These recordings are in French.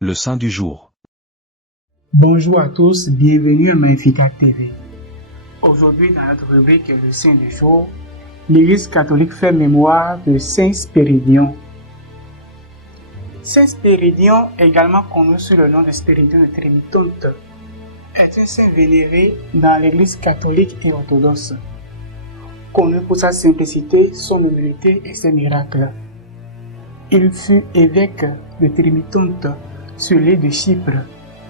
Le saint du jour. Bonjour à tous, bienvenue à Magnificat TV. Aujourd'hui, dans notre rubrique Le Saint du jour, l'Église catholique fait mémoire de Saint Spiridion. Saint Spiridion, également connu sous le nom de Spiridion de Tremitonte, est un saint vénéré dans l'Église catholique et orthodoxe, connu pour sa simplicité, son humilité et ses miracles. Il fut évêque de Tremitonte sur l'île de Chypre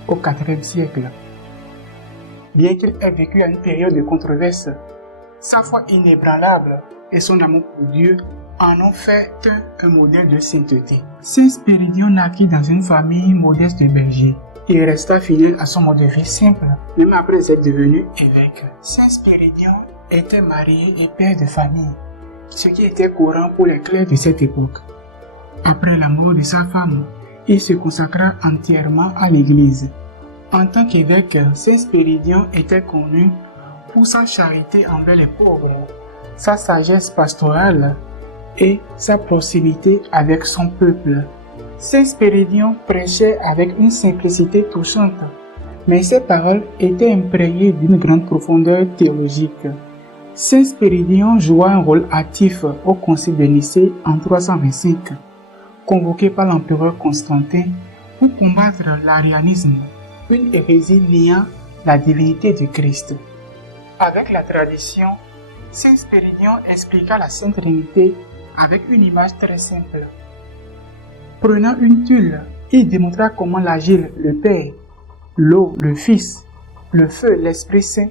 au IVe siècle. Bien qu'il ait vécu à une période de controverse, sa foi inébranlable et son amour pour Dieu en ont fait un modèle de sainteté. Saint Spiridion naquit dans une famille modeste de bergers. Il resta fidèle à son mode de vie simple, même après être devenu évêque. Saint Spiridion était marié et père de famille, ce qui était courant pour les clercs de cette époque. Après la mort de sa femme, il se consacra entièrement à l'Église. En tant qu'évêque, Saint Spiridion était connu pour sa charité envers les pauvres, sa sagesse pastorale et sa proximité avec son peuple. Saint Spiridion prêchait avec une simplicité touchante, mais ses paroles étaient imprégnées d'une grande profondeur théologique. Saint Spiridion joua un rôle actif au Concile de Nicée en 325, convoqué par l'empereur Constantin pour combattre l'arianisme, une hérésie niant la divinité du Christ. Avec la tradition, Saint Spiridion expliqua la Sainte Trinité avec une image très simple. Prenant une tuile, il démontra comment l'agile, le Père, l'eau, le Fils, le feu, l'Esprit Saint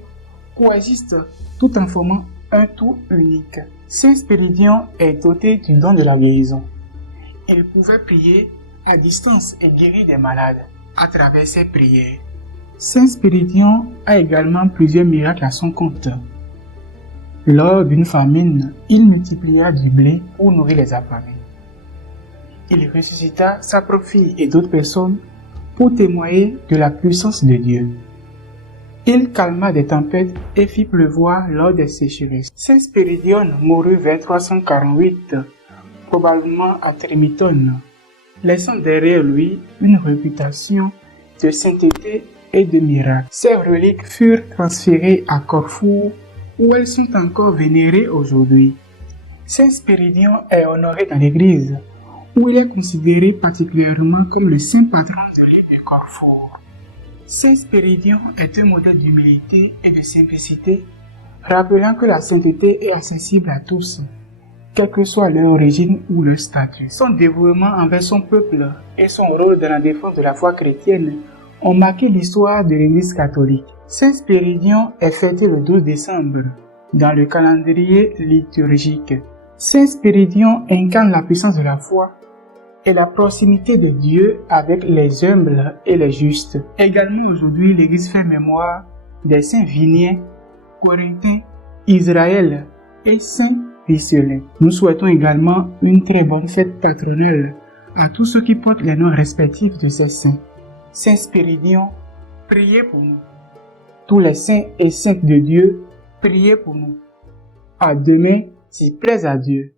coexistent tout en formant un tout unique. Saint Spiridion est doté du don de la guérison. Il pouvait prier à distance et guérir des malades à travers ses prières. Saint Spiridion a également plusieurs miracles à son compte. Lors d'une famine, il multiplia du blé pour nourrir les affamés. Il ressuscita sa propre fille et d'autres personnes pour témoigner de la puissance de Dieu. Il calma des tempêtes et fit pleuvoir lors des sécheresses. Saint Spiridion mourut vers 348, probablement à Tremitonne, laissant derrière lui une réputation de sainteté et de miracles. Ses reliques furent transférées à Corfou, où elles sont encore vénérées aujourd'hui. Saint Spiridion est honoré dans l'Église, où il est considéré particulièrement comme le saint patron de l'île de Corfou. Saint Spiridion est un modèle d'humilité et de simplicité, rappelant que la sainteté est accessible à tous, quelle que soit leur origine ou leur statut. Son dévouement envers son peuple et son rôle dans la défense de la foi chrétienne ont marqué l'histoire de l'Église catholique. Saint Spiridion est fêté le 12 décembre dans le calendrier liturgique. Saint Spiridion incarne la puissance de la foi et la proximité de Dieu avec les humbles et les justes. Également aujourd'hui, l'Église fait mémoire des saints Vinien, Corentin, Israël et Saint Vicelin. Nous souhaitons également une très bonne fête patronale à tous ceux qui portent les noms respectifs de ces saints. Saint Spiridion, priez pour nous. Tous les saints et saintes de Dieu, priez pour nous. À demain, s'il plaise à Dieu.